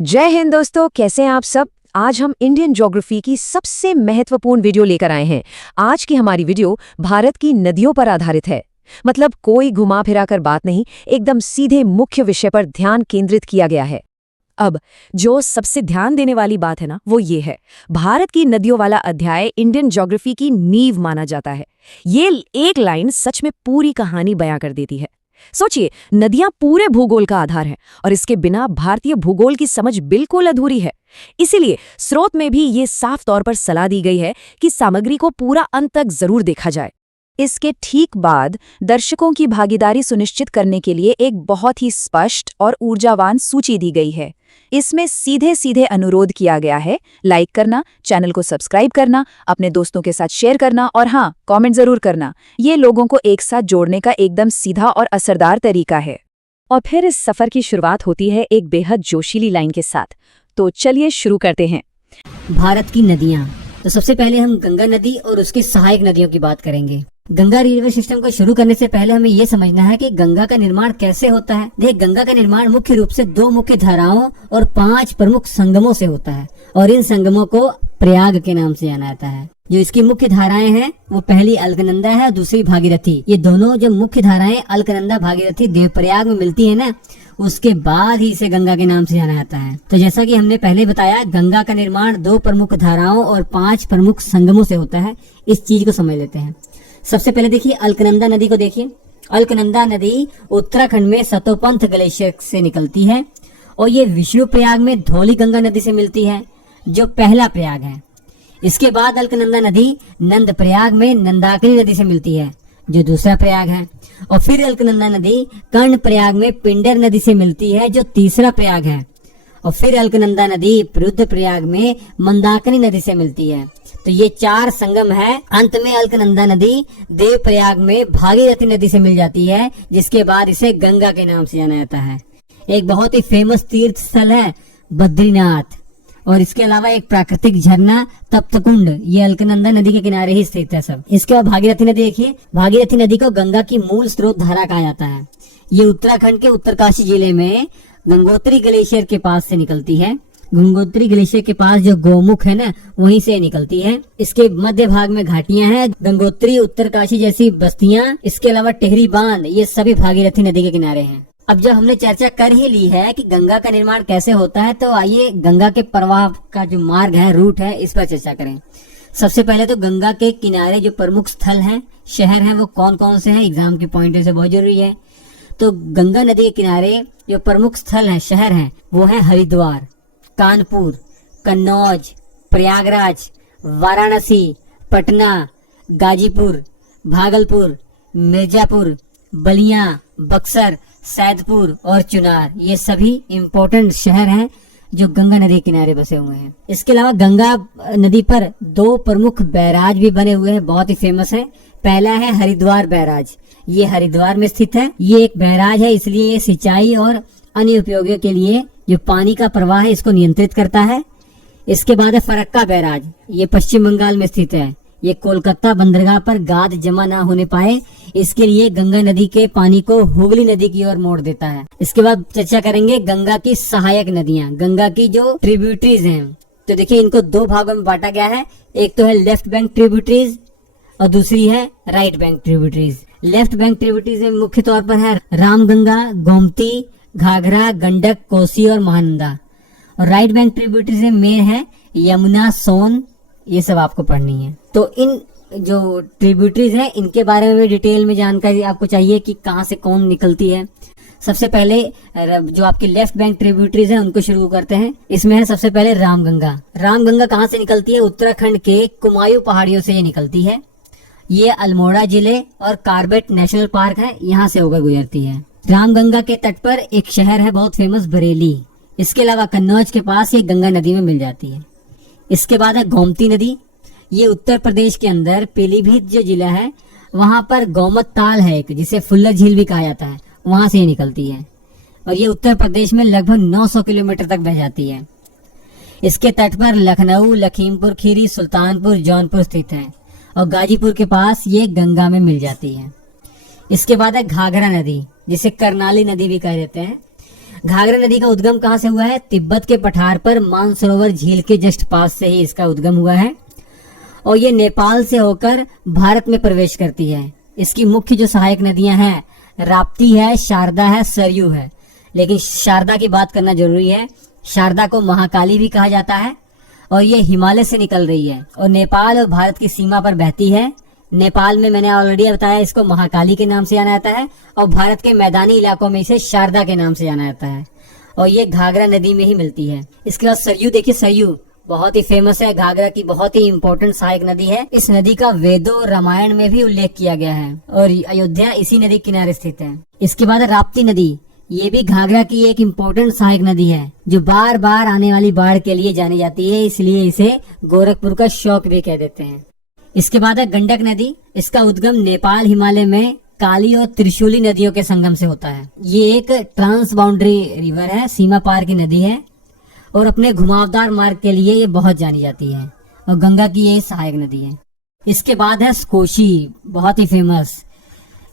जय हिंद दोस्तों, कैसे हैं आप सब। आज हम इंडियन ज्योग्राफी की सबसे महत्वपूर्ण वीडियो लेकर आए हैं। आज की हमारी वीडियो भारत की नदियों पर आधारित है। मतलब कोई घुमा फिरा कर बात नहीं, एकदम सीधे मुख्य विषय पर ध्यान केंद्रित किया गया है। अब जो सबसे ध्यान देने वाली बात है ना, वो ये है, भारत की नदियों वाला अध्याय इंडियन ज्योग्राफी की नींव माना जाता है। ये एक लाइन सच में पूरी कहानी बयां कर देती है। सोचिए, नदियां पूरे भूगोल का आधार हैं और इसके बिना भारतीय भूगोल की समझ बिल्कुल अधूरी है। इसीलिए स्रोत में भी ये साफ तौर पर सलाह दी गई है कि सामग्री को पूरा अंत तक जरूर देखा जाए। इसके ठीक बाद दर्शकों की भागीदारी सुनिश्चित करने के लिए एक बहुत ही स्पष्ट और ऊर्जावान सूची दी गई है। इसमें सीधे सीधे अनुरोध किया गया है लाइक करना, चैनल को सब्सक्राइब करना, अपने दोस्तों के साथ शेयर करना और हाँ, कमेंट जरूर करना। ये लोगों को एक साथ जोड़ने का एकदम सीधा और असरदार तरीका है। और फिर इस सफर की शुरुआत होती है एक बेहद जोशीली लाइन के साथ। तो चलिए शुरू करते हैं। भारत की नदियां। तो सबसे पहले हम गंगा नदी और उसकी सहायक नदियों की बात करेंगे। गंगा रिवर सिस्टम को शुरू करने से पहले हमें ये समझना है कि गंगा का निर्माण कैसे होता है। देख, गंगा का निर्माण मुख्य रूप से 2 मुख्य धाराओं और 5 प्रमुख संगमों से होता है और इन संगमों को प्रयाग के नाम से जाना जाता है। जो इसकी मुख्य धाराएं हैं वो पहली अलकनंदा है और दूसरी भागीरथी। ये दोनों जो मुख्य धाराएं अलकनंदा भागीरथी देवप्रयाग में मिलती है ना, उसके बाद ही इसे गंगा के नाम से जाना जाता है। तो जैसा कि हमने पहले बताया, गंगा का निर्माण 2 प्रमुख धाराओं और 5 प्रमुख संगमों से होता है। इस चीज को समझ लेते हैं। सबसे पहले देखिए अलकनंदा नदी को देखिए। अलकनंदा नदी उत्तराखंड में सतोपंथ ग्लेशियर से निकलती है और ये विष्णुप्रयाग में धौली गंगा नदी से मिलती है, जो पहला प्रयाग है। इसके बाद अलकनंदा नदी नंद प्रयाग में नंदाकिनी नदी से मिलती है, जो दूसरा प्रयाग है। और फिर अलकनंदा नदी कर्ण प्रयाग में पिंडर नदी से मिलती है, जो तीसरा प्रयाग है। और फिर अलकनंदा नदी रुद्र प्रयाग में मंदाकिनी नदी से मिलती है। तो ये 4 संगम है। अंत में अलकनंदा नदी देव प्रयाग में भागीरथी नदी से मिल जाती है, जिसके बाद इसे गंगा के नाम से जाना जाता है। एक बहुत ही फेमस तीर्थ स्थल है बद्रीनाथ, और इसके अलावा एक प्राकृतिक झरना तप्तकुंड, ये अलकनंदा नदी के किनारे ही स्थित है सब। इसके बाद भागीरथी नदी देखिए। भागीरथी नदी को गंगा की मूल स्रोत धारा कहा जाता है। ये उत्तराखंड के उत्तरकाशी जिले में गंगोत्री ग्लेशियर के पास से निकलती है। गंगोत्री ग्लेशियर के पास जो गोमुख है ना, वहीं से निकलती है। इसके मध्य भाग में घाटियां हैं, गंगोत्री, उत्तरकाशी जैसी बस्तियां, इसके अलावा टेहरी बांध, ये सभी भागीरथी नदी के किनारे हैं। अब जब हमने चर्चा कर ही ली है कि गंगा का निर्माण कैसे होता है, तो आइए गंगा के प्रवाह का जो मार्ग है, रूट है, इस पर चर्चा करें। सबसे पहले तो गंगा के किनारे जो प्रमुख स्थल हैं, शहर हैं, वो कौन कौन से हैं, एग्जाम के पॉइंट से बहुत जरूरी है। तो गंगा नदी के किनारे जो प्रमुख स्थल हैं, शहर हैं, वो है हरिद्वार, कानपुर, कन्नौज, प्रयागराज, वाराणसी, पटना, गाजीपुर, भागलपुर, मिर्जापुर, बलिया, बक्सर, सैदपुर और चुनार। ये सभी इम्पोर्टेंट शहर हैं जो गंगा नदी के किनारे बसे हुए हैं। इसके अलावा गंगा नदी पर 2 प्रमुख बैराज भी बने हुए हैं, बहुत ही फेमस है। पहला है हरिद्वार बैराज, ये हरिद्वार में स्थित है। ये एक बैराज है, इसलिए ये सिंचाई और अन्य उपयोगों के लिए जो पानी का प्रवाह है, इसको नियंत्रित करता है। इसके बाद है फरक्का बैराज, ये पश्चिम बंगाल में स्थित है। ये कोलकाता बंदरगाह पर गाद जमा ना होने पाए, इसके लिए गंगा नदी के पानी को हुगली नदी की ओर मोड़ देता है। इसके बाद चर्चा करेंगे गंगा की सहायक नदियां, गंगा की जो ट्रिब्यूटरीज हैं। तो देखिए, इनको 2 भागों में बांटा गया है। एक तो है लेफ्ट बैंक ट्रिब्यूटरीज और दूसरी है right bank tributaries. Left bank tributaries में मुख्य तौर पर है रामगंगा, गोमती, घाघरा, गंडक, कोसी और महानंदा। और राइट बैंक ट्रिब्यूटरीज में है यमुना, सोन, ये सब आपको पढ़नी है। तो इन जो ट्रिब्यूटरीज हैं, इनके बारे में भी डिटेल में जानकारी आपको चाहिए कि कहाँ से कौन निकलती है। सबसे पहले जो आपकी लेफ्ट बैंक ट्रिब्यूटरीज हैं, उनको शुरू करते हैं। इसमें है सबसे पहले रामगंगा। रामगंगा कहाँ से निकलती है? उत्तराखंड के कुमायूं पहाड़ियों से ये निकलती है। ये अल्मोड़ा जिले और कार्बेट नेशनल पार्क है, यहाँ से होकर गुजरती है। रामगंगा के तट पर एक शहर है बहुत फेमस, बरेली। इसके अलावा कन्नौज के पास ये गंगा नदी में मिल जाती है। इसके बाद है गोमती नदी। ये उत्तर प्रदेश के अंदर पीलीभीत जो जिला है, वहां पर गोमत ताल है एक, जिसे फुल्लर झील भी कहा जाता है, वहां से ये निकलती है और ये उत्तर प्रदेश में लगभग 900 किलोमीटर तक बह जाती है। इसके तट पर लखनऊ, लखीमपुर खीरी, सुल्तानपुर, जौनपुर स्थित है और गाजीपुर के पास ये गंगा में मिल जाती है। इसके बाद है घाघरा नदी, जिसे करनाली नदी भी कह देते हैं। घाघरा नदी का उद्गम कहाँ से हुआ है? तिब्बत के पठार पर मानसरोवर झील के जस्ट पास से ही इसका उद्गम हुआ है और ये नेपाल से होकर भारत में प्रवेश करती है। इसकी मुख्य जो सहायक नदियां हैं राप्ती है, शारदा है, सरयू है। लेकिन शारदा की बात करना जरूरी है। शारदा को महाकाली भी कहा जाता है और ये हिमालय से निकल रही है और नेपाल और भारत की सीमा पर बहती है। नेपाल में मैंने ऑलरेडी बताया इसको महाकाली के नाम से जाना जाता है और भारत के मैदानी इलाकों में इसे शारदा के नाम से जाना जाता है और ये घाघरा नदी में ही मिलती है। इसके बाद सरयू देखिए, सरयू बहुत ही फेमस है, घाघरा की बहुत ही इंपॉर्टेंट सहायक नदी है। इस नदी का वेदों और रामायण में भी उल्लेख किया गया है और अयोध्या इसी नदी किनारे स्थित है। इसके बाद राप्ती नदी, ये भी घाघरा की एक इम्पोर्टेंट सहायक नदी है जो बार बार आने वाली बाढ़ के लिए जानी जाती है, इसलिए इसे गोरखपुर का शौक भी कह देते हैं। इसके बाद है गंडक नदी। इसका उद्गम नेपाल हिमालय में काली और त्रिशूली नदियों के संगम से होता है। ये एक ट्रांस बाउंड्री रिवर है, सीमा पार की नदी है और अपने घुमावदार मार्ग के लिए ये बहुत जानी जाती है और गंगा की ये सहायक नदी है। इसके बाद है कोशी, बहुत ही फेमस।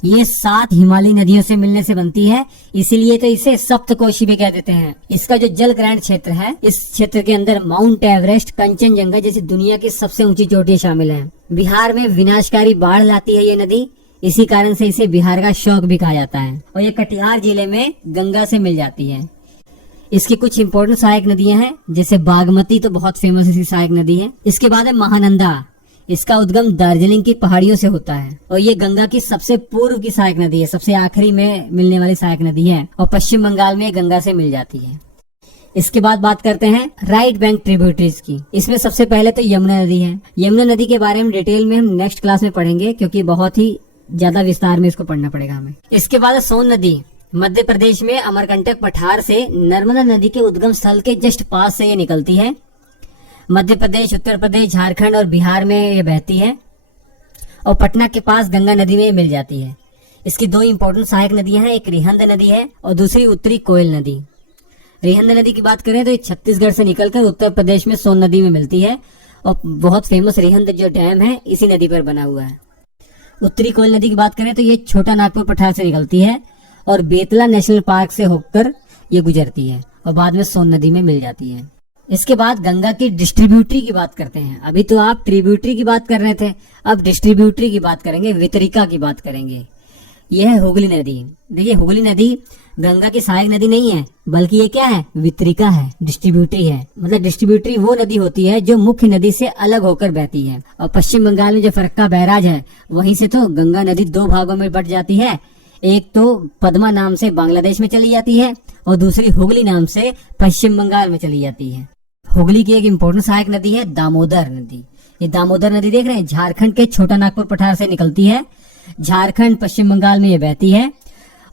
ये 7 हिमालयी नदियों से मिलने से बनती है, इसीलिए तो इसे सप्तकोशी भी कह देते हैं। इसका जो जल ग्रहण क्षेत्र है, इस क्षेत्र के अंदर माउंट एवरेस्ट, कंचनजंगा जैसी दुनिया की सबसे ऊंची चोटियां शामिल हैं। बिहार में विनाशकारी बाढ़ लाती है ये नदी, इसी कारण से इसे बिहार का शौक भी कहा जाता है और ये कटिहार जिले में गंगा से मिल जाती है। इसकी कुछ इंपॉर्टेंट सहायक नदियां हैं, जैसे बागमती तो बहुत फेमस इसकी सहायक नदी है। इसके बाद है महानंदा। इसका उद्गम दार्जिलिंग की पहाड़ियों से होता है और ये गंगा की सबसे पूर्व की सहायक नदी है, सबसे आखिरी में मिलने वाली सहायक नदी है और पश्चिम बंगाल में गंगा से मिल जाती है। इसके बाद बात करते हैं राइट बैंक ट्रिब्यूटरीज की। इसमें सबसे पहले तो यमुना नदी है। यमुना नदी के बारे में डिटेल में हम नेक्स्ट क्लास में पढ़ेंगे, क्योंकि बहुत ही ज्यादा विस्तार में इसको पढ़ना पड़ेगा हमें। इसके बाद सोन नदी। मध्य प्रदेश में अमरकंटक पठार से नर्मदा नदी के उद्गम स्थल के जस्ट पास से ये निकलती है। मध्य प्रदेश, उत्तर प्रदेश, झारखंड और बिहार में ये बहती है और पटना के पास गंगा नदी में मिल जाती है। इसकी 2 इंपॉर्टेंट सहायक नदियां हैं, एक रिहंद नदी है और दूसरी उत्तरी कोयल नदी। रिहंद नदी की बात करें तो ये छत्तीसगढ़ से निकलकर उत्तर प्रदेश में सोन नदी में मिलती है और बहुत फेमस रिहंद जो डैम है इसी नदी पर बना हुआ है। उत्तरी कोयल नदी की बात करें तो ये छोटा नागपुर पठार से निकलती है और बेतला नेशनल पार्क से होकर ये गुजरती है और बाद में सोन नदी में मिल जाती है। इसके बाद गंगा की डिस्ट्रीब्यूटरी की बात करते हैं। अभी तो आप ट्रिब्यूटरी की बात कर रहे थे, अब डिस्ट्रीब्यूटरी की बात करेंगे, वितरिका की बात करेंगे। यह है हुगली नदी। देखिए, हुगली नदी गंगा की सहायक नदी नहीं है, बल्कि ये क्या है? वितरिका है, डिस्ट्रीब्यूटरी है। मतलब डिस्ट्रीब्यूटरी वो नदी होती है जो मुख्य नदी से अलग होकर बहती है। और पश्चिम बंगाल में जो फरक्का बैराज है, वहीं से तो गंगा नदी 2 भागों में बट जाती है। एक तो पद्मा नाम से बांग्लादेश में चली जाती है और दूसरी हुगली नाम से पश्चिम बंगाल में चली जाती है। हुगली की एक इम्पोर्टेंट सहायक नदी है दामोदर नदी। ये दामोदर नदी देख रहे हैं, झारखंड के छोटा नागपुर पठार से निकलती है, झारखंड पश्चिम बंगाल में ये बहती है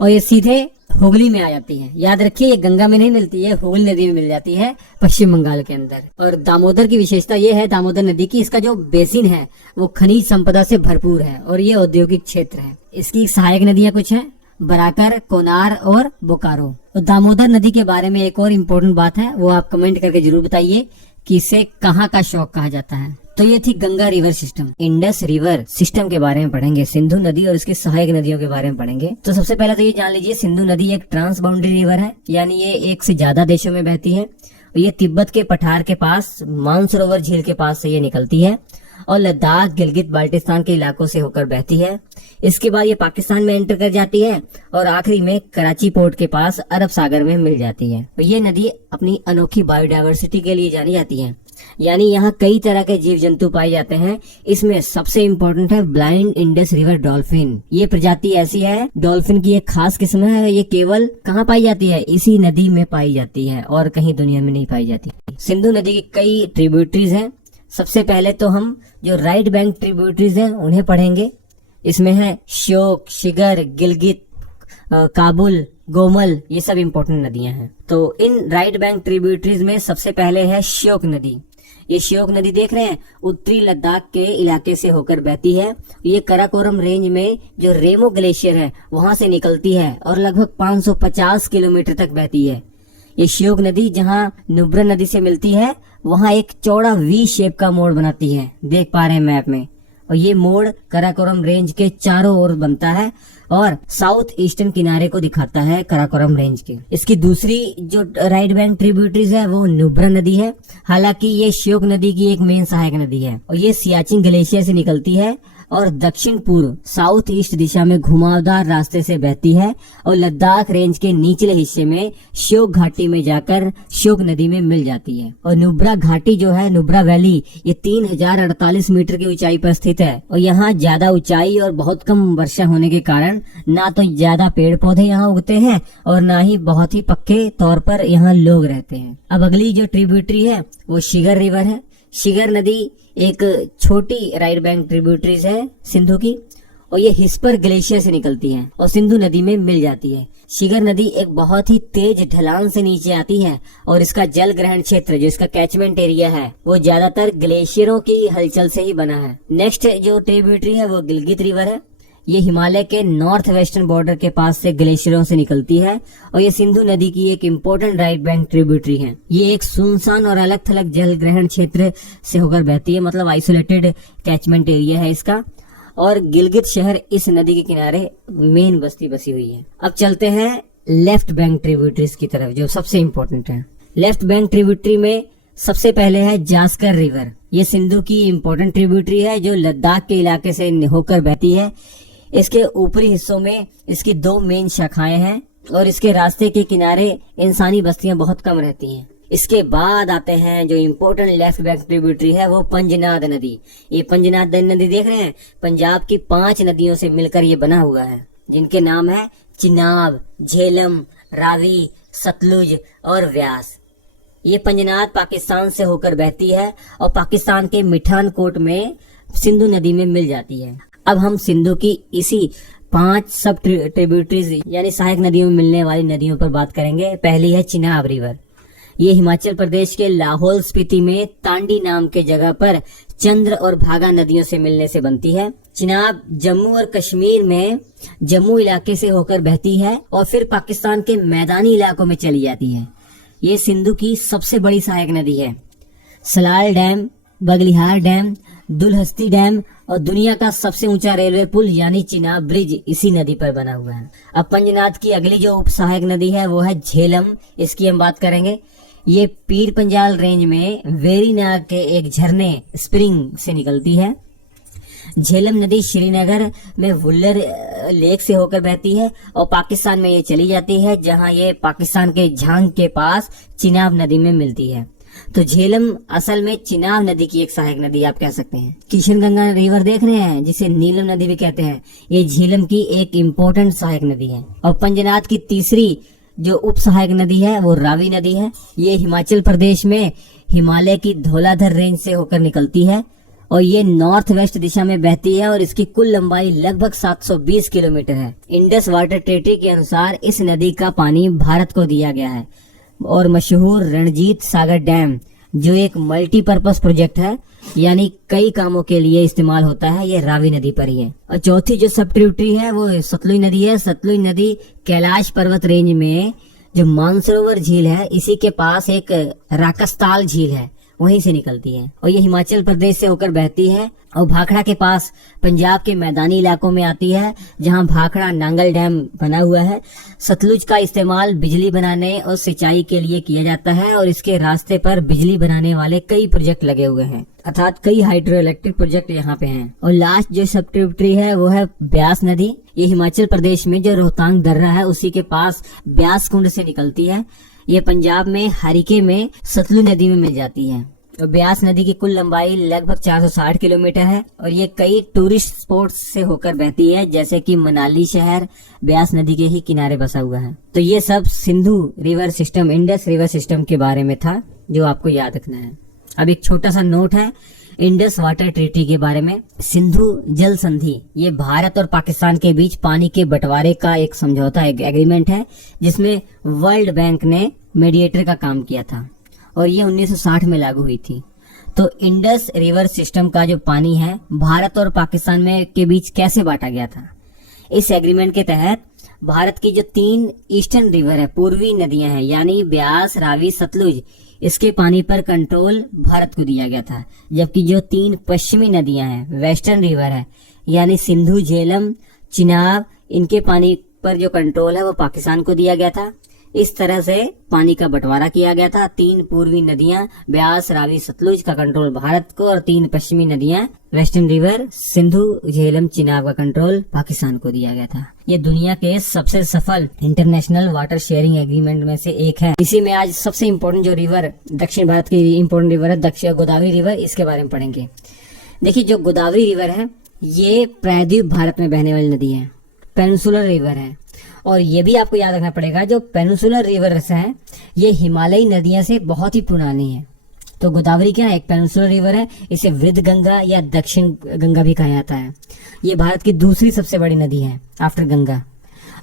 और ये सीधे हुगली में आ जाती है। याद रखिए, ये गंगा में नहीं मिलती है, हुगली नदी में मिल जाती है पश्चिम बंगाल के अंदर। और दामोदर की विशेषता ये है दामोदर नदी की, इसका जो बेसिन है वो खनिज संपदा से भरपूर है और ये औद्योगिक क्षेत्र है। इसकी सहायक नदियां कुछ हैं, बराकर, कोनार और बोकारो। और दामोदर नदी के बारे में एक और इम्पोर्टेंट बात है, वो आप कमेंट करके जरूर बताइए कि इसे कहाँ का शौक कहा जाता है। तो ये थी Ganga river system. Indus river system के बारे में पढ़ेंगे, सिंधु नदी और इसकी सहायक नदियों के बारे में पढ़ेंगे। तो सबसे पहले तो ये जान लीजिए, सिंधु नदी एक ट्रांस बाउंड्री रिवर है, यानी ये 1 से ज्यादा देशों में बहती है। ये तिब्बत के पठार के पास मानसरोवर झील के पास से ये निकलती है और लद्दाख, गिलगित, बाल्टिस्तान के इलाकों से होकर बहती है। इसके बाद ये पाकिस्तान में एंटर कर जाती है और आखिरी में कराची पोर्ट के पास अरब सागर में मिल जाती है। तो ये नदी अपनी अनोखी बायोडायवर्सिटी के लिए जानी जाती है, यानी यहाँ कई तरह के जीव जंतु पाए जाते हैं। इसमें सबसे इम्पोर्टेंट है ब्लाइंड इंडस रिवर डॉल्फिन। ये प्रजाति ऐसी है, डॉल्फिन की एक खास किस्म है। ये केवल कहाँ पाई जाती है? इसी नदी में पाई जाती है और कहीं दुनिया में नहीं पाई जाती। सिंधु नदी की कई ट्रिब्यूटरीज हैं। सबसे पहले तो हम जो राइट बैंक ट्रिब्यूटरीज हैं उन्हें पढ़ेंगे। इसमें है श्योक, शिगर, गिलगित, काबुल, गोमल, ये सब इम्पोर्टेंट नदियां हैं। तो इन राइट बैंक ट्रिब्यूटरीज में सबसे पहले है श्योक नदी। ये श्योक नदी देख रहे हैं, उत्तरी लद्दाख के इलाके से होकर बहती है। ये कराकोरम रेंज में जो रेमो ग्लेशियर है वहां से निकलती है और लगभग 550 किलोमीटर तक बहती है। ये श्योक नदी जहां नुब्रा नदी से मिलती है, वहां एक चौड़ा वी शेप का मोड़ बनाती है, देख पा रहे हैं मैप में। और ये मोड़ कराकोरम रेंज के चारों ओर बनता है और साउथ ईस्टर्न किनारे को दिखाता है कराकोरम रेंज के। इसकी दूसरी जो राइट बैंक ट्रिब्यूटरीज है वो नुब्रा नदी है। हालांकि ये श्योक नदी की एक मेन सहायक नदी है और ये सियाचिन ग्लेशियर से निकलती है और दक्षिण पूर्व साउथ ईस्ट दिशा में घुमावदार रास्ते से बहती है और लद्दाख रेंज के निचले हिस्से में श्योक घाटी में जाकर श्योक नदी में मिल जाती है। और नुब्रा घाटी जो है, नुब्रा वैली, ये 3048 मीटर की ऊंचाई पर स्थित है और यहाँ ज्यादा ऊंचाई और बहुत कम वर्षा होने के कारण ना तो ज्यादा पेड़ पौधे यहाँ उगते हैं और ना ही बहुत ही पक्के तौर पर यहाँ लोग रहते हैं। अब अगली जो ट्रिब्यूटरी है वो शिगर रिवर है। शिगर नदी एक छोटी राइट बैंक ट्रिब्यूटरीज है सिंधु की और ये हिस्पर ग्लेशियर से निकलती है और सिंधु नदी में मिल जाती है। शिगर नदी एक बहुत ही तेज ढलान से नीचे आती है और इसका जल ग्रहण क्षेत्र जो इसका कैचमेंट एरिया है वो ज्यादातर ग्लेशियरों की हलचल से ही बना है। नेक्स्ट जो ट्रिब्यूटरी है वो गिलगित रिवर है। ये हिमालय के नॉर्थ वेस्टर्न बॉर्डर के पास से ग्लेशियरों से निकलती है और ये सिंधु नदी की एक इम्पोर्टेंट राइट बैंक ट्रिब्यूटरी है। ये एक सुनसान और अलग थलग जल ग्रहण क्षेत्र से होकर बहती है, मतलब आइसोलेटेड कैचमेंट एरिया है इसका। और गिलगित शहर इस नदी के किनारे मेन बस्ती बसी हुई है। अब चलते हैं लेफ्ट बैंक ट्रिब्यूटरीज की तरफ जो सबसे इम्पोर्टेंट है। लेफ्ट बैंक ट्रिब्यूटरी में सबसे पहले है जास्कर रिवर। ये सिंधु की इम्पोर्टेंट ट्रिब्यूटरी है जो लद्दाख के इलाके से होकर बहती है। इसके ऊपरी हिस्सों में इसकी दो मेन शाखाएं हैं और इसके रास्ते के किनारे इंसानी बस्तियां बहुत कम रहती हैं। इसके बाद आते हैं जो इम्पोर्टेंट लेफ्ट बैंक ट्रिब्यूटरी है वो पंजनाद नदी। ये पंजनाद नदी देख रहे हैं, पंजाब की 5 नदियों से मिलकर ये बना हुआ है जिनके नाम है चिनाब, झेलम, रावी, सतलुज और व्यास। ये पंजनाद पाकिस्तान से होकर बहती है और पाकिस्तान के मिठान कोट में सिंधु नदी में मिल जाती है। अब हम सिंधु की इसी 5 सब ट्रिब्यूटरीज यानी सहायक नदियों में मिलने वाली नदियों पर बात करेंगे। पहली है चिनाब रिवर। ये हिमाचल प्रदेश के लाहौल स्पीति में तांडी नाम के जगह पर चंद्र और भागा नदियों से मिलने से बनती है। चिनाब जम्मू और कश्मीर में जम्मू इलाके से होकर बहती है और फिर पाकिस्तान के मैदानी इलाकों में चली जाती है। ये सिंधु की सबसे बड़ी सहायक नदी है। Salal dam, Baglihar dam, Dulhasti dam और दुनिया का सबसे ऊंचा रेलवे पुल यानी चिनाब ब्रिज इसी नदी पर बना हुआ है। अब पंजनाद की अगली जो उप सहायक नदी है वो है झेलम। इसकी हम बात करेंगे। ये पीर पंजाल रेंज में वेरीनाग के एक झरने स्प्रिंग से निकलती है। झेलम नदी श्रीनगर में वुल्लर लेक से होकर बहती है और पाकिस्तान में ये चली जाती है जहां ये पाकिस्तान के झांग के पास चिनाब नदी में मिलती है। तो झेलम असल में चिनाब नदी की एक सहायक नदी आप कह सकते हैं। किशन गंगा रिवर देख रहे हैं जिसे नीलम नदी भी कहते हैं, ये झेलम की एक इम्पोर्टेंट सहायक नदी है। और पंजनाद की तीसरी जो उप सहायक नदी है वो रावी नदी है। ये हिमाचल प्रदेश में हिमालय की धौलाधर रेंज से होकर निकलती है और ये नॉर्थ वेस्ट दिशा में बहती है और इसकी कुल लंबाई लगभग 720 किलोमीटर है। इंडस वाटर ट्रीटी के अनुसार इस नदी का पानी भारत को दिया गया है और मशहूर रणजीत सागर डैम जो एक मल्टीपर्पज प्रोजेक्ट है यानी कई कामों के लिए इस्तेमाल होता है, ये रावी नदी पर ही है। और चौथी जो सब ट्रिब्यूटरी है वो सतलुज नदी है। सतलुज नदी कैलाश पर्वत रेंज में जो मानसरोवर झील है इसी के पास एक राकस्ताल झील है, वहीं से निकलती है और ये हिमाचल प्रदेश से होकर बहती है और भाखड़ा के पास पंजाब के मैदानी इलाकों में आती है जहां भाखड़ा नांगल डैम बना हुआ है। सतलुज का इस्तेमाल बिजली बनाने और सिंचाई के लिए किया जाता है और इसके रास्ते पर बिजली बनाने वाले कई प्रोजेक्ट लगे हुए हैं, अर्थात कई हाइड्रो इलेक्ट्रिक प्रोजेक्ट यहाँ पे हैं। और लास्ट जो सब ट्रिब्यूटरी है वो है ब्यास नदी। ये हिमाचल प्रदेश में जो रोहतांग दर्रा है उसी के पास ब्यास कुंड से निकलती है। ये पंजाब में हरिके में सतलुज नदी में मिल जाती है। तो ब्यास नदी की कुल लंबाई लगभग 460 किलोमीटर है और ये कई टूरिस्ट स्पॉट्स से होकर बहती है जैसे कि मनाली शहर ब्यास नदी के ही किनारे बसा हुआ है। तो ये सब Sindhu river system, Indus river system के बारे में था जो आपको याद रखना है। अब एक छोटा सा नोट है इंडस वाटर ट्रीटी के बारे में। सिंधु जल संधि ये भारत और पाकिस्तान के बीच पानी के बंटवारे का एक समझौता, एक एग्रीमेंट है जिसमें वर्ल्ड बैंक ने मीडिएटर का काम किया था और ये 1960 में लागू हुई थी। तो इंडस रिवर सिस्टम का जो पानी है भारत और पाकिस्तान में के बीच कैसे बांटा गया था। इस एग्रीमेंट के तहत भारत की जो 3 ईस्टर्न रिवर है, पूर्वी नदियां हैं यानी ब्यास, रावी, सतलुज, इसके पानी पर कंट्रोल भारत को दिया गया था, जबकि जो 3 पश्चिमी नदियां हैं, वेस्टर्न रिवर है यानी सिंधु, झेलम, चिनाब, इनके पानी पर जो कंट्रोल है वो पाकिस्तान को दिया गया था। इस तरह से पानी का बंटवारा किया गया था। 3 पूर्वी नदियां ब्यास, रावी, सतलुज का कंट्रोल भारत को और 3 पश्चिमी नदियां वेस्टर्न रिवर, सिंधु, झेलम, चिनाब का कंट्रोल पाकिस्तान को दिया गया था। ये दुनिया के सबसे सफल इंटरनेशनल वाटर शेयरिंग एग्रीमेंट में से एक है। इसी में आज सबसे इम्पोर्टेंट जो रिवर दक्षिण भारत की इम्पोर्टेंट रिवर है दक्षिण गोदावरी रिवर, इसके बारे में पढ़ेंगे। देखिए जो गोदावरी रिवर है ये प्रायद्वीप भारत में बहने वाली नदी है, पेनिनसुलर रिवर है। और ये भी आपको याद रखना पड़ेगा जो पेनिनसुलर रिवर्स हैं ये हिमालयी नदियों से बहुत ही पुरानी है। तो गोदावरी क्या है, एक पेनिनसुलर रिवर है। इसे वृद्ध गंगा या दक्षिण गंगा भी कहा जाता है। ये भारत की दूसरी सबसे बड़ी नदी है आफ्टर गंगा,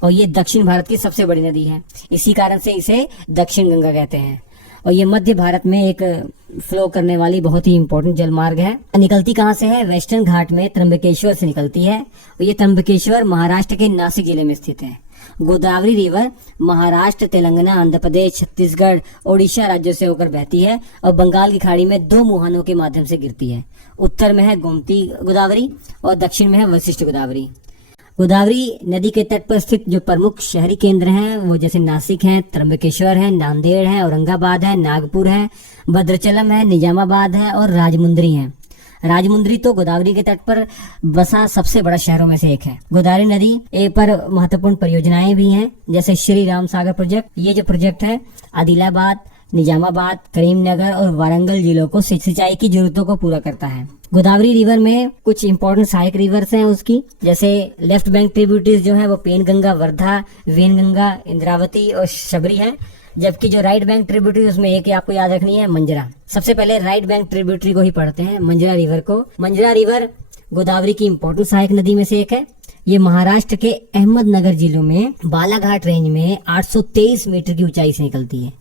और ये दक्षिण भारत की सबसे बड़ी नदी है। इसी कारण से इसे दक्षिण गंगा कहते हैं। और ये मध्य भारत में एक फ्लो करने वाली बहुत ही इंपॉर्टेंट जलमार्ग है। निकलती कहाँ से है, वेस्टर्न घाट में त्र्यंबकेश्वर से निकलती है। और ये त्र्यंबकेश्वर महाराष्ट्र के नासिक जिले में स्थित है। गोदावरी रिवर महाराष्ट्र, तेलंगाना, आंध्र प्रदेश, छत्तीसगढ़, ओडिशा राज्यों से होकर बहती है और बंगाल की खाड़ी में 2 मुहानों के माध्यम से गिरती है। उत्तर में है गोमती गोदावरी और दक्षिण में है वशिष्ठ गोदावरी। गोदावरी नदी के तट पर स्थित जो प्रमुख शहरी केंद्र हैं वो जैसे नासिक है, त्र्यंबकेश्वर है, नांदेड़ है, औरंगाबाद है, नागपुर है, भद्राचलम है, निजामाबाद है और राजमुंदरी है। राजमुंदरी तो गोदावरी के तट पर बसा सबसे बड़ा शहरों में से एक है। गोदावरी नदी पर महत्वपूर्ण परियोजनाएं भी हैं, जैसे श्री राम सागर प्रोजेक्ट। ये जो प्रोजेक्ट है आदिलाबाद, निजामाबाद, करीमनगर और वारंगल जिलों को सिंचाई की जरूरतों को पूरा करता है। गोदावरी रिवर में कुछ इंपॉर्टेंट सहायक रिवर्स हैं उसकी, जैसे लेफ्ट बैंक ट्रिब्यूटरीज जो है वो पेनगंगा, वर्धा, वेनगंगा, इंद्रावती और शबरी है। जबकि जो राइट बैंक ट्रिब्यूटरी उसमें एक ही आपको याद रखनी है, मंजरा। सबसे पहले राइट बैंक ट्रिब्यूटरी को ही पढ़ते हैं, मंजरा रिवर को। मंजरा रिवर गोदावरी की इंपॉर्टेंट सहायक नदी में से एक है। ये महाराष्ट्र के अहमदनगर जिलों में बालाघाट रेंज में 823 मीटर की ऊंचाई से निकलती है।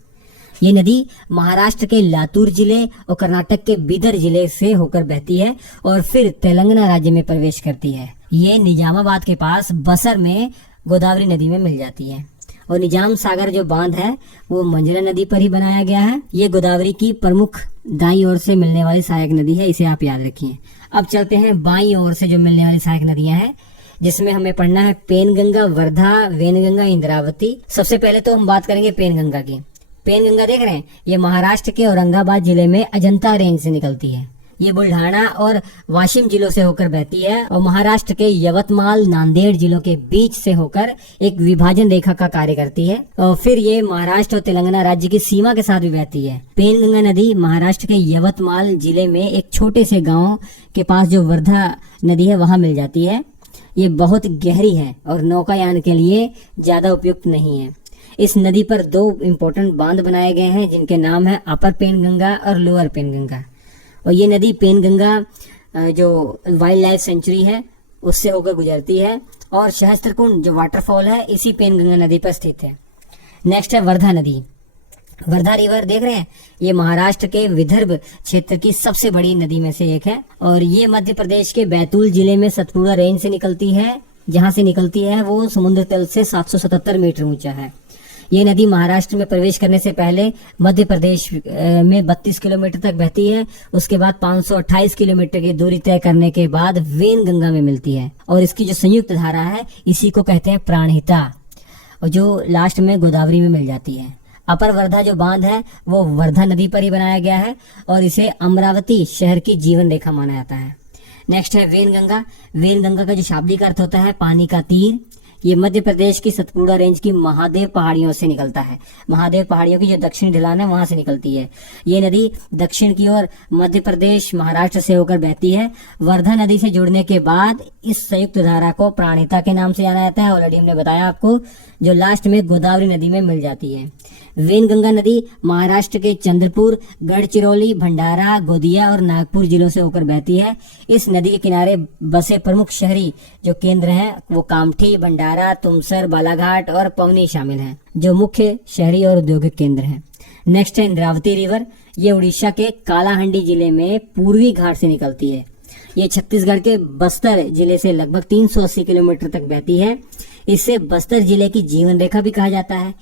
ये नदी महाराष्ट्र के लातूर जिले और कर्नाटक के बीदर जिले से होकर बहती है और फिर तेलंगाना राज्य में प्रवेश करती है। ये निजामाबाद के पास बसर में गोदावरी नदी में मिल जाती है। और निजाम सागर जो बांध है वो मंजरा नदी पर ही बनाया गया है। ये गोदावरी की प्रमुख दाईं ओर से मिलने वाली सहायक नदी है, इसे आप याद रखिए। अब चलते हैं बाईं ओर से जो मिलने वाली सहायक नदियां हैं, जिसमें हमें पढ़ना है पेनगंगा, वर्धा, वेनगंगा, इंद्रावती। सबसे पहले तो हम बात करेंगे पेनगंगा की। पेनगंगा देख रहे हैं, ये महाराष्ट्र के औरंगाबाद जिले में अजंता रेंज से निकलती है। ये बुल्ढाना और वाशिम जिलों से होकर बहती है और महाराष्ट्र के यवतमाल, नांदेड़ जिलों के बीच से होकर एक विभाजन रेखा का कार्य करती है और फिर ये महाराष्ट्र और तेलंगाना राज्य की सीमा के साथ भी बहती है। पेनगंगा नदी महाराष्ट्र के यवतमाल जिले में एक छोटे से गांव के पास जो वर्धा नदी है वहां मिल जाती है। ये बहुत गहरी है और नौकायान के लिए ज्यादा उपयुक्त नहीं है। इस नदी पर 2 इम्पोर्टेंट बांध बनाए गए हैं जिनके नाम है अपर पेनगंगा और लोअर पेनगंगा। और ये नदी पेनगंगा जो वाइल्ड लाइफ सेंचुरी है उससे होकर गुजरती है और सहस्त्रकुंड जो वाटरफॉल है इसी पेनगंगा नदी पर स्थित है। नेक्स्ट है वर्धा नदी। वर्धा रिवर देख रहे हैं, ये महाराष्ट्र के विदर्भ क्षेत्र की सबसे बड़ी नदी में से एक है और ये मध्य प्रदेश के बैतूल जिले में सतपुड़ा रेंज से निकलती है। जहां से निकलती है वो समुद्र तल से 777 मीटर ऊंचा है। ये नदी महाराष्ट्र में प्रवेश करने से पहले मध्य प्रदेश में 32 किलोमीटर तक बहती है। उसके बाद 528 किलोमीटर की दूरी तय करने के बाद वेनगंगा में मिलती है और इसकी जो संयुक्त धारा है इसी को कहते हैं प्राणहिता, और जो लास्ट में गोदावरी में मिल जाती है। अपर वर्धा जो बांध है वो वर्धा नदी पर ही बनाया गया है और इसे अमरावती शहर की जीवन रेखा माना जाता है। नेक्स्ट है वेनगंगा। वेनगंगा का जो शाब्दिक अर्थ होता है पानी का तीर। ये मध्य प्रदेश की सतपुड़ा रेंज की महादेव पहाड़ियों से निकलता है। महादेव पहाड़ियों की जो दक्षिणी ढलान है वहां से निकलती है। ये नदी दक्षिण की ओर मध्य प्रदेश महाराष्ट्र से होकर बहती है। वर्धा नदी से जुड़ने के बाद इस संयुक्त धारा को प्राणहिता के नाम से जाना जाता है। ऑलरेडी हमने बताया आपको, जो लास्ट में गोदावरी नदी में मिल जाती है। वेनगंगा नदी महाराष्ट्र के चंद्रपुर, गढ़चिरौली, भंडारा, गोदिया और नागपुर जिलों से होकर बहती है। इस नदी के किनारे बसे प्रमुख शहरी जो केंद्र हैं वो कामठी, भंडारा, तुमसर, बालाघाट और पवनी शामिल हैं, जो मुख्य शहरी और औद्योगिक केंद्र हैं। नेक्स्ट है इंद्रावती रिवर। ये उड़ीसा के कालाहांडी जिले में पूर्वी घाट से निकलती है। ये छत्तीसगढ़ के बस्तर जिले से लगभग 380 किलोमीटर तक बहती है। इसे बस्तर जिले की जीवन रेखा भी कहा जाता है।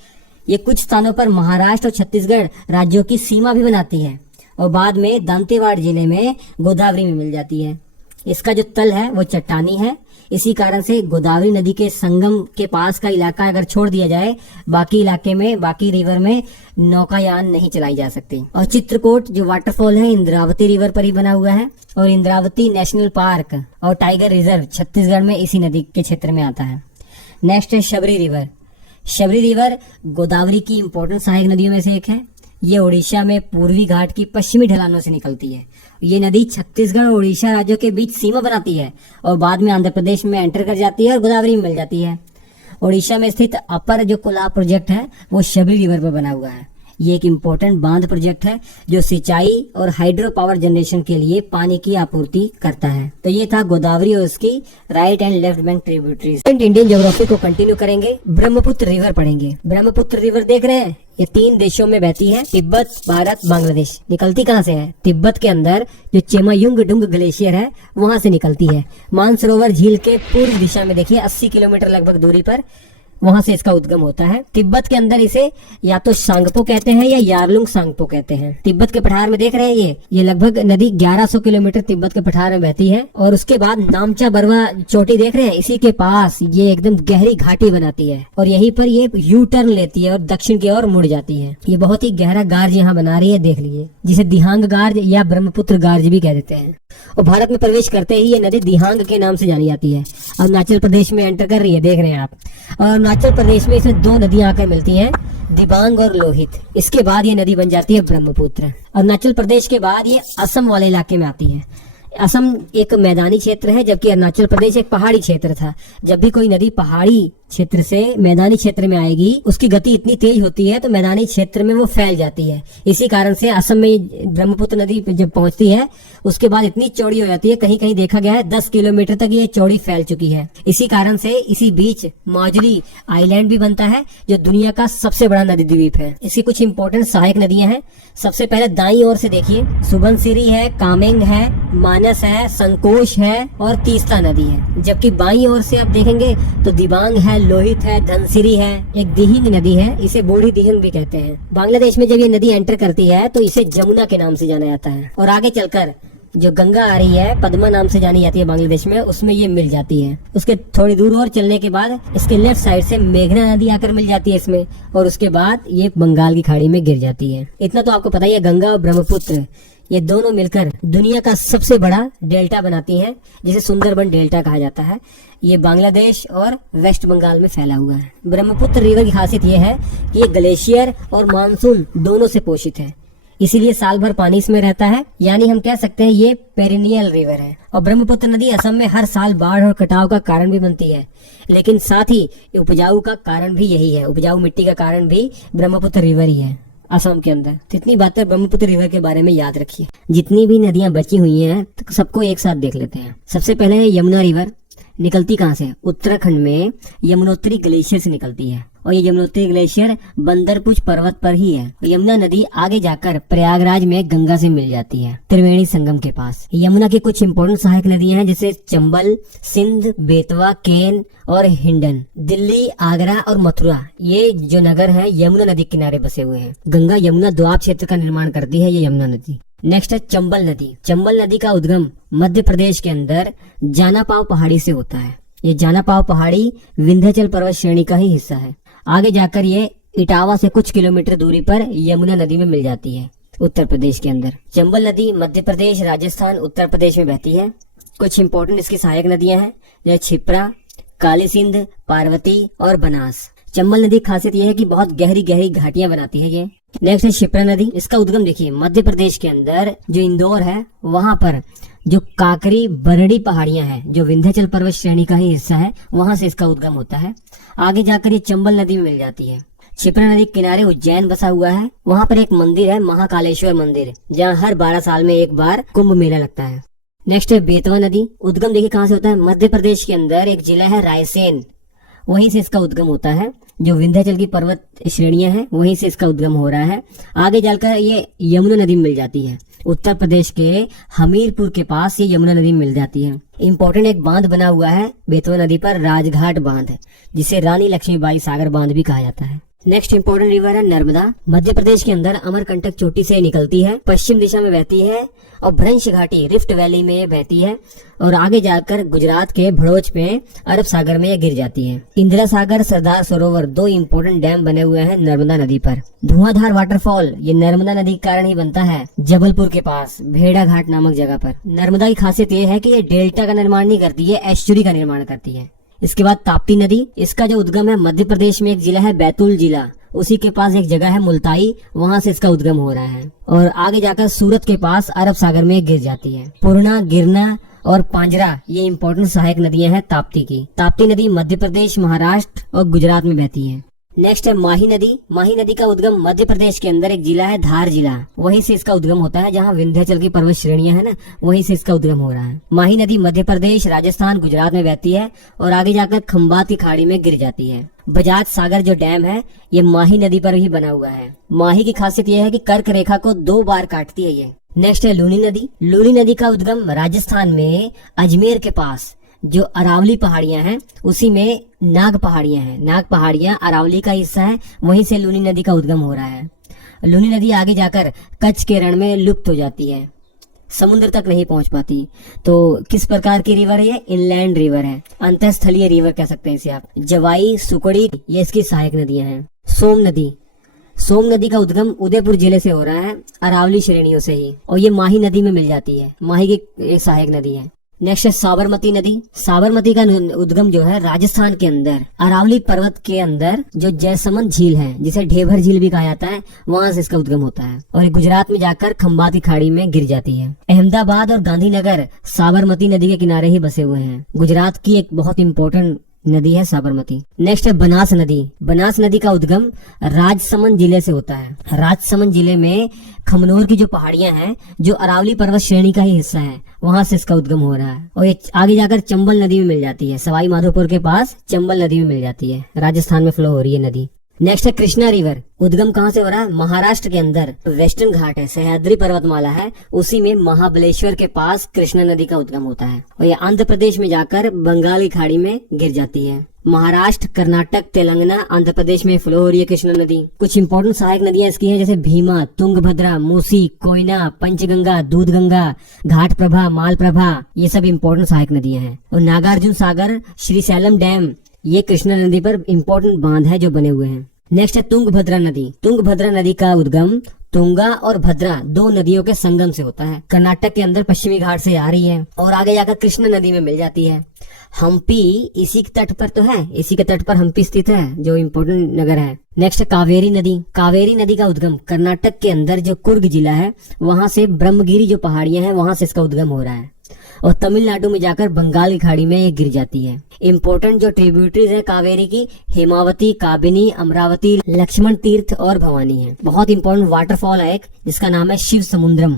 ये कुछ स्थानों पर महाराष्ट्र और छत्तीसगढ़ राज्यों की सीमा भी बनाती है और बाद में दंतेवाड़ा जिले में गोदावरी में मिल जाती है। इसका जो तल है वो चट्टानी है। इसी कारण से गोदावरी नदी के संगम के पास का इलाका अगर छोड़ दिया जाए, बाकी इलाके में, बाकी रिवर में नौकायान नहीं चलाई जा सकती। और चित्रकूट जो वाटरफॉल है इंद्रावती रिवर पर ही बना हुआ है और इंद्रावती नेशनल पार्क और टाइगर रिजर्व छत्तीसगढ़ में इसी नदी के क्षेत्र में आता है। नेक्स्ट है शबरी रिवर। शबरी रिवर गोदावरी की इंपॉर्टेंट सहायक नदियों में से एक है। ये उड़ीसा में पूर्वी घाट की पश्चिमी ढलानों से निकलती है। ये नदी छत्तीसगढ़ और उड़ीसा राज्यों के बीच सीमा बनाती है और बाद में आंध्र प्रदेश में एंटर कर जाती है और गोदावरी में मिल जाती है। उड़ीसा में स्थित अपर जो कोलाब प्रोजेक्ट है वो शबरी रिवर पर बना हुआ है। ये एक इम्पोर्टेंट बांध प्रोजेक्ट है जो सिंचाई और हाइड्रो पावर जनरेशन के लिए पानी की आपूर्ति करता है। तो ये था गोदावरी और उसकी right and left bank tributaries. Indian geography को कंटिन्यू करेंगे। ब्रह्मपुत्र रिवर पढ़ेंगे। ब्रह्मपुत्र रिवर देख रहे हैं, ये 3 देशों में बहती है, तिब्बत, भारत, बांग्लादेश। निकलती कहाँ से है? तिब्बत के अंदर जो चेमायुंगडुंग ग्लेशियर है वहां से निकलती है। मानसरोवर झील के पूर्व दिशा में देखिए 80 किलोमीटर लगभग दूरी पर वहां से इसका उद्गम होता है। तिब्बत के अंदर इसे या तो सांगपो कहते हैं या यारलुंग सांगपो कहते हैं। तिब्बत के पठार में देख रहे हैं ये लगभग नदी 1100 किलोमीटर तिब्बत के पठार में बहती है और उसके बाद नामचा बरवा चोटी देख रहे हैं, इसी के पास ये एकदम गहरी घाटी बनाती है और यहीं पर ये यू टर्न लेती है और दक्षिण की ओर मुड़ जाती है। ये बहुत ही गहरा गार्ज यहाँ बना रही है, देख लीजिए, जिसे दिहांग गार्ज या ब्रह्मपुत्र गार्ज भी कह देते हैं। और भारत में प्रवेश करते ही ये नदी दिहांग के नाम से जानी जाती है। अरुणाचल प्रदेश में एंटर कर रही है, देख रहे हैं आप। और अरुणाचल प्रदेश में इसमें 2 नदियां आकर मिलती हैं, दिबांग और लोहित। इसके बाद ये नदी बन जाती है ब्रह्मपुत्र। अरुणाचल प्रदेश के बाद ये असम वाले इलाके में आती है। असम एक मैदानी क्षेत्र है जबकि अरुणाचल प्रदेश एक पहाड़ी क्षेत्र था। जब भी कोई नदी पहाड़ी क्षेत्र से मैदानी क्षेत्र में आएगी उसकी गति इतनी तेज होती है तो मैदानी क्षेत्र में वो फैल जाती है। इसी कारण से असम में ब्रह्मपुत्र नदी जब पहुंचती है उसके बाद इतनी चौड़ी हो जाती है, कहीं कहीं देखा गया है 10 किलोमीटर तक ये चौड़ी फैल चुकी है। इसी कारण से इसी बीच मौजली आइलैंड भी बनता है जो दुनिया का सबसे बड़ा नदी द्वीप है। इसकी कुछ इंपॉर्टेंट सहायक नदियां हैं। सबसे पहले दाईं ओर से देखिए, सुबनसिरी है, कामेंग है, मानस है, संकोश है और तीस्ता नदी है। जबकि बाईं ओर से आप देखेंगे तो दिबांग है, लोहित है, धनसिरी है, एक दिहिंग नदी है, इसे बूढ़ी दिहिंग भी कहते हैं। बांग्लादेश में जब ये नदी एंटर करती है तो इसे जमुना के नाम से जाना जाता है। और आगे चलकर जो गंगा आ रही है, पद्मा नाम से जानी जाती है बांग्लादेश में, उसमें ये मिल जाती है। उसके थोड़ी दूर और चलने के बाद इसके लेफ्ट साइड से मेघना नदी आकर मिल जाती है इसमें और उसके बाद ये बंगाल की खाड़ी में गिर जाती है। इतना तो आपको पता ही है, गंगा और ब्रह्मपुत्र ये दोनों मिलकर दुनिया का सबसे बड़ा डेल्टा बनाती हैं जिसे सुंदरबन डेल्टा कहा जाता है। ये बांग्लादेश और वेस्ट बंगाल में फैला हुआ है। ब्रह्मपुत्र रिवर की खासियत ये है कि ये ग्लेशियर और मानसून दोनों से पोषित है, इसीलिए साल भर पानी इसमें रहता है। यानी हम कह सकते हैं ये पेरिनियल रिवर है। और ब्रह्मपुत्र नदी असम में हर साल बाढ़ और कटाव का कारण भी बनती है, लेकिन साथ ही उपजाऊ का कारण भी यही है। उपजाऊ मिट्टी का कारण भी ब्रह्मपुत्र रिवर ही है असम के अंदर। तो इतनी बातें ब्रह्मपुत्र रिवर के बारे में याद रखिए। जितनी भी नदियां बची हुई हैं तो सबको एक साथ देख लेते हैं। सबसे पहले है यमुना रिवर। निकलती कहाँ से? उत्तराखंड में यमुनोत्री ग्लेशियर से निकलती है और ये यमुनोत्री ग्लेशियर बंदरपुच पर्वत पर ही है। यमुना नदी आगे जाकर प्रयागराज में गंगा से मिल जाती है त्रिवेणी संगम के पास। यमुना की कुछ इंपॉर्टेंट सहायक नदियां हैं जैसे चंबल, सिंध, बेतवा, केन और हिंडन। दिल्ली, आगरा और मथुरा ये जो नगर है यमुना नदी किनारे बसे हुए हैं। गंगा यमुना द्वाब क्षेत्र का निर्माण करती है ये यमुना नदी। नेक्स्ट है चंबल नदी। चंबल नदी का उद्गम मध्य प्रदेश के अंदर जानापाव पहाड़ी से होता है। ये जानापाव पहाड़ी विंध्याचल पर्वत श्रेणी का ही हिस्सा है। आगे जाकर ये इटावा से कुछ किलोमीटर दूरी पर यमुना नदी में मिल जाती है उत्तर प्रदेश के अंदर। चंबल नदी मध्य प्रदेश, राजस्थान, उत्तर प्रदेश में बहती है। कुछ इंपॉर्टेंट इसकी सहायक नदियां हैं जैसे छिप्रा, काली सिंध, पार्वती और बनास। चंबल नदी खासियत यह है कि बहुत गहरी गहरी घाटियां बनाती है ये। नेक्स्ट है शिप्रा नदी। इसका उद्गम देखिए मध्य प्रदेश के अंदर जो इंदौर है वहां पर जो काकरी बरड़ी पहाड़ियां हैं जो विंध्याचल पर्वत श्रेणी का ही हिस्सा है, वहां से इसका उद्गम होता है। आगे जाकर ये चंबल नदी में मिल जाती है। शिप्रा नदी के किनारे उज्जैन बसा हुआ है। वहां पर एक मंदिर है महाकालेश्वर मंदिर, जहाँ हर 12 साल में एक बार कुंभ मेला लगता है। नेक्स्ट है बेतवा नदी। उद्गम देखिए कहाँ से होता है? मध्य प्रदेश के अंदर एक जिला है रायसेन, वहीं से इसका उद्गम होता है। जो विंध्याचल की पर्वत श्रेणियां हैं वहीं से इसका उद्गम हो रहा है। आगे जाकर ये यमुना नदी में मिल जाती है। उत्तर प्रदेश के हमीरपुर के पास ये यमुना नदी में मिल जाती है। इम्पोर्टेंट एक बांध बना हुआ है बेतवा नदी पर, राजघाट बांध, जिसे रानी लक्ष्मीबाई सागर बांध भी कहा जाता है। नेक्स्ट इंपॉर्टेंट रिवर है नर्मदा। मध्य प्रदेश के अंदर अमरकंटक चोटी से निकलती है, पश्चिम दिशा में बहती है और भ्रंश घाटी रिफ्ट वैली में बहती है और आगे जाकर गुजरात के भड़ोच में अरब सागर में यह गिर जाती है। इंदिरा सागर, सरदार सरोवर 2 इंपॉर्टेंट डैम बने हुए हैं नर्मदा नदी पर। धुआंधार वाटरफॉल ये नर्मदा नदी के कारण ही बनता है जबलपुर के पास भेड़ा घाट नामक जगह पर। नर्मदा की खासियत ये है कि ये डेल्टा का निर्माण नहीं करती है, एस्चुरी का निर्माण करती है। इसके बाद ताप्ती नदी, इसका जो उद्गम है मध्य प्रदेश में एक जिला है बैतूल जिला, उसी के पास एक जगह है मुल्ताई, वहां से इसका उद्गम हो रहा है और आगे जाकर सूरत के पास अरब सागर में गिर जाती है। पूर्णा, गिरना और पांजरा ये इंपॉर्टेंट सहायक नदियां हैं ताप्ती की। ताप्ती नदी मध्य प्रदेश, महाराष्ट्र और गुजरात में बहती है। नेक्स्ट है माही नदी। माही नदी का उद्गम मध्य प्रदेश के अंदर एक जिला है धार जिला, वहीं से इसका उद्गम होता है, जहां विंध्याचल की पर्वत श्रेणियां है ना, वहीं से इसका उद्गम हो रहा है। माही नदी मध्य प्रदेश, राजस्थान, गुजरात में बहती है और आगे जाकर खंबात की खाड़ी में गिर जाती है। बजाज सागर जो डैम है ये माही नदी पर ही बना हुआ है। माही की खासियत यह है कि कर्क रेखा को 2 बार काटती है ये। नेक्स्ट है लूनी नदी। लूनी नदी का उद्गम राजस्थान में अजमेर के पास जो अरावली पहाड़ियां हैं उसी में नाग पहाड़ियां हैं। नाग पहाड़ियां अरावली का हिस्सा है, वहीं से लूनी नदी का उद्गम हो रहा है। लूनी नदी आगे जाकर कच्छ के रण में लुप्त हो जाती है, समुद्र तक नहीं पहुंच पाती। तो किस प्रकार की रिवर है ये? इनलैंड रिवर है, अंतःस्थलीय रिवर कह सकते हैं इसे आप। जवाई, सुकड़ी ये इसकी सहायक नदियां हैं। सोम नदी, सोम नदी का उद्गम उदयपुर जिले से हो रहा है, अरावली श्रेणियों से ही, और ये माही नदी में मिल जाती है। माही की एक सहायक नदी है। नेक्स्ट है साबरमती नदी। साबरमती का उद्गम जो है राजस्थान के अंदर अरावली पर्वत के अंदर जो जयसमंद झील है, जिसे ढेभर झील भी कहा जाता है, वहां से इसका उद्गम होता है और ये गुजरात में जाकर खंबात की खाड़ी में गिर जाती है। अहमदाबाद और गांधीनगर साबरमती नदी के किनारे ही बसे हुए हैं। गुजरात की एक बहुत इंपॉर्टेंट नदी है साबरमती। नेक्स्ट है बनास नदी। बनास नदी का उद्गम राजसमंद जिले से होता है। राजसमंद जिले में खमनोर की जो पहाड़ियां हैं जो अरावली पर्वत श्रेणी का ही हिस्सा है, वहां से इसका उद्गम हो रहा है और ये आगे जाकर चंबल नदी में मिल जाती है। सवाई माधोपुर के पास चंबल नदी में मिल जाती है, राजस्थान में फ्लो हो रही है नदी। नेक्स्ट है कृष्णा रिवर। उद्गम कहाँ से हो रहा है? महाराष्ट्र के अंदर वेस्टर्न घाट है, सह्याद्री पर्वतमाला है, उसी में महाबलेश्वर के पास कृष्णा नदी का उद्गम होता है और ये आंध्र प्रदेश में जाकर बंगाल की खाड़ी में गिर जाती है। महाराष्ट्र, कर्नाटक, तेलंगाना, आंध्र प्रदेश में फ्लो हो रही है कृष्णा नदी। कुछ इंपॉर्टेंट सहायक नदियां इसकी हैं, जैसे भीमा, तुंगभद्रा, मूसी, कोयना, पंचगंगा, दूधगंगा, घाट प्रभा, माल प्रभा, ये सब इंपॉर्टेंट सहायक नदियां हैं। और नागार्जुन सागर, श्रीशैलम डैम, ये कृष्णा नदी पर इंपॉर्टेंट बांध है जो बने हुए हैं। नेक्स्ट है तुंगभद्रा नदी। तुंगभद्रा नदी का उद्गम तुंगा और भद्रा 2 नदियों के संगम से होता है। कर्नाटक के अंदर पश्चिमी घाट से आ रही है और आगे जाकर कृष्णा नदी में मिल जाती है। हम्पी इसी के तट पर तो है, इसी के तट पर हम्पी स्थित है जो इम्पोर्टेंट नगर है। नेक्स्ट कावेरी नदी। कावेरी नदी का उद्गम कर्नाटक के अंदर जो कुर्ग जिला है, वहां से ब्रह्मगिरी जो पहाड़ियां हैं, वहां से इसका उद्गम हो रहा है और तमिलनाडु में जाकर बंगाल की खाड़ी में ये गिर जाती है। इम्पोर्टेंट जो ट्रिब्यूटरीज है कावेरी की, हेमावती, काबिनी, अमरावती, लक्ष्मण तीर्थ और भवानी है। बहुत इंपॉर्टेंट वाटरफॉल है एक, जिसका नाम है शिव समुद्रम,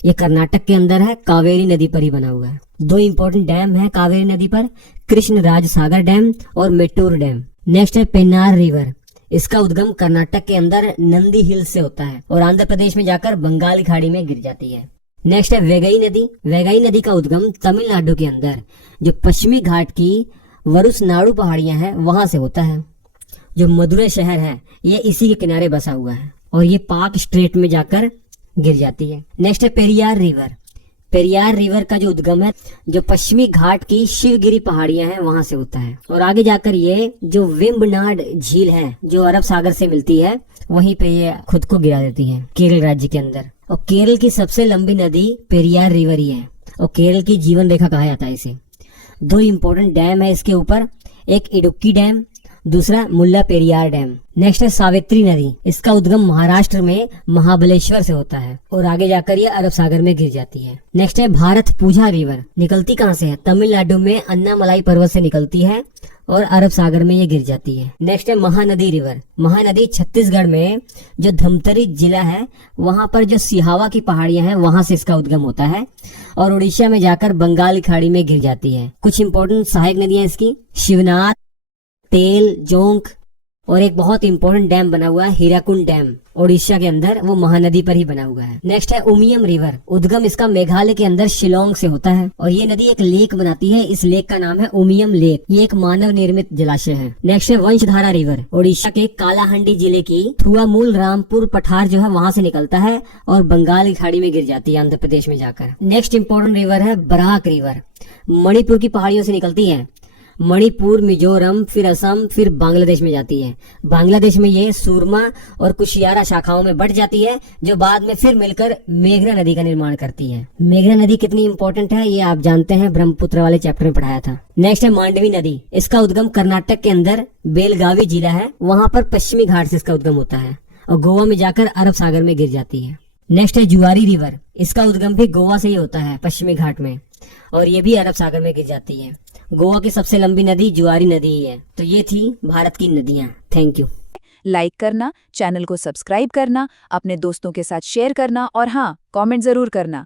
ये कर्नाटक के अंदर है, कावेरी नदी पर ही बना हुआ है। 2 इंपॉर्टेंट डैम है कावेरी नदी पर, कृष्ण राज सागर डैम और मेट्टूर डैम। नेक्स्ट है पेन्नार रिवर। इसका उद्गम कर्नाटक के अंदर नंदी हिल्स से होता है और आंध्र प्रदेश में जाकर बंगाल की खाड़ी में गिर जाती है। नेक्स्ट है वेगई नदी। वेगई नदी का उद्गम तमिलनाडु के अंदर जो पश्चिमी घाट की वरुसनाडु पहाड़ियां हैं, वहां से होता है। जो मदुरै शहर है ये इसी के किनारे बसा हुआ है और ये पाक स्ट्रेट में जाकर गिर जाती है। नेक्स्ट है पेरियार रिवर। पेरियार रिवर का जो उद्गम है जो पश्चिमी घाट की शिवगिरी पहाड़ियां हैं, वहां से होता है और आगे जाकर ये जो वेम्बनाड झील है जो अरब सागर से मिलती है, वहीं पे ये खुद को गिरा देती है केरल राज्य के अंदर। और केरल की सबसे लंबी नदी पेरियार रिवर ही है और केरल की जीवन रेखा कहा जाता है इसे। 2 इंपॉर्टेंट डैम है इसके ऊपर, एक इडुक्की डैम, दूसरा मुल्ला पेरियार डैम। नेक्स्ट है सावित्री नदी। इसका उद्गम महाराष्ट्र में महाबलेश्वर से होता है और आगे जाकर ये अरब सागर में गिर जाती है। नेक्स्ट है भारत पूजा रिवर। निकलती कहाँ से है? तमिलनाडु में अन्नामलाई पर्वत से निकलती है और अरब सागर में ये गिर जाती है। नेक्स्ट है महानदी रिवर। महानदी छत्तीसगढ़ में जो धमतरी जिला है, वहां पर जो सिहावा की पहाड़ियां हैं, वहां से इसका उद्गम होता है और उड़ीसा में जाकर बंगाल की खाड़ी में गिर जाती है। कुछ इंपॉर्टेंट सहायक नदियां इसकी, शिवनाथ, तेल, जोंक, और एक बहुत इंपॉर्टेंट डैम बना हुआ है हीराकुंड डैम, ओडिशा के अंदर, वो महानदी पर ही बना हुआ है। नेक्स्ट है उमियम रिवर। उद्गम इसका मेघालय के अंदर शिलोंग से होता है और ये नदी एक लेक बनाती है। इस लेक का नाम है उमियम लेक। ये एक मानव निर्मित जलाशय है। नेक्स्ट है वंशधारा रिवर। ओडिशा के कालाहांडी जिले की थुआमूल रामपुर पठार जो है वहां से निकलता है और बंगाल की खाड़ी में गिर जाती है आंध्र प्रदेश में जाकर। नेक्स्ट इंपॉर्टेंट रिवर है बराक रिवर। मणिपुर की पहाड़ियों से निकलती है। मणिपुर, मिजोरम, फिर असम, फिर बांग्लादेश में जाती है। बांग्लादेश में ये सुरमा और कुशियारा शाखाओं में बढ़ जाती है, जो बाद में फिर मिलकर मेघना नदी का निर्माण करती है। मेघना नदी कितनी इंपॉर्टेंट है ये आप जानते हैं, ब्रह्मपुत्र वाले चैप्टर में पढ़ाया था। नेक्स्ट है मांडवी नदी। इसका उद्गम कर्नाटक के अंदर बेलगावी जिला है, वहां पर पश्चिमी घाट से इसका उद्गम होता है और गोवा में जाकर अरब सागर में गिर जाती है। नेक्स्ट है जुआरी रिवर। इसका उद्गम भी गोवा से ही होता है, पश्चिमी घाट में, और ये भी अरब सागर में गिर जाती है। गोवा की सबसे लंबी नदी जुआरी नदी ही है। तो ये थी भारत की नदियां। Thank you. लाइक करना, चैनल को सब्सक्राइब करना, अपने दोस्तों के साथ शेयर करना और हाँ, कमेंट जरूर करना।